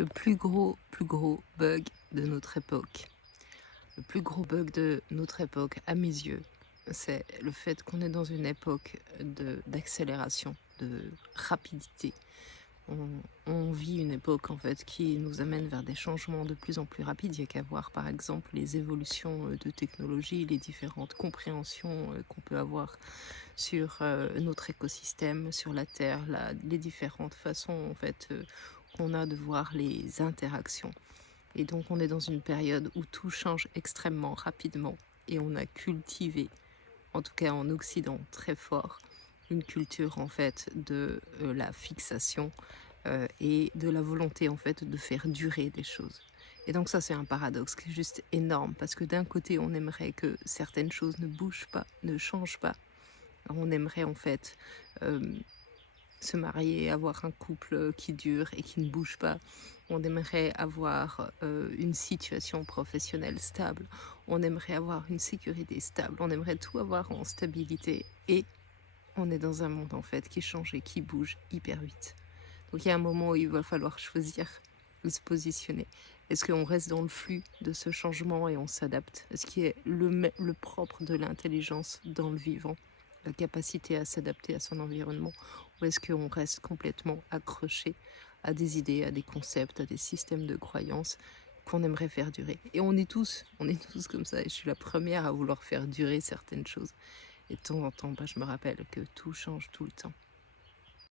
Le plus gros bug de notre époque. Le plus gros bug de notre époque, à mes yeux, c'est le fait qu'on est dans une époque d'accélération, de rapidité. On vit une époque en fait qui nous amène vers des changements de plus en plus rapides. Il y a qu'à voir par exemple les évolutions de technologie, les différentes compréhensions qu'on peut avoir sur notre écosystème, sur la Terre, les différentes façons en fait qu'on a de voir les interactions. Et donc on est dans une période où tout change extrêmement rapidement et on a cultivé, en tout cas en Occident, très fort, une culture en fait de la fixation et de la volonté en fait de faire durer des choses. Et donc ça c'est un paradoxe qui est juste énorme parce que d'un côté on aimerait que certaines choses ne bougent pas, ne changent pas. On aimerait en fait se marier, avoir un couple qui dure et qui ne bouge pas. On aimerait avoir une situation professionnelle stable. On aimerait avoir une sécurité stable. On aimerait tout avoir en stabilité. Et on est dans un monde en fait qui change et qui bouge hyper vite. Donc il y a un moment où il va falloir choisir ou se positionner. Est-ce qu'on reste dans le flux de ce changement et on s'adapte? Ce qui est le propre de l'intelligence dans le vivant, la capacité à s'adapter à son environnement, ou est-ce qu'on reste complètement accroché à des idées, à des concepts, à des systèmes de croyances qu'on aimerait faire durer? Et on est tous comme ça, et je suis la première à vouloir faire durer certaines choses. Et de temps en temps, je me rappelle que tout change tout le temps.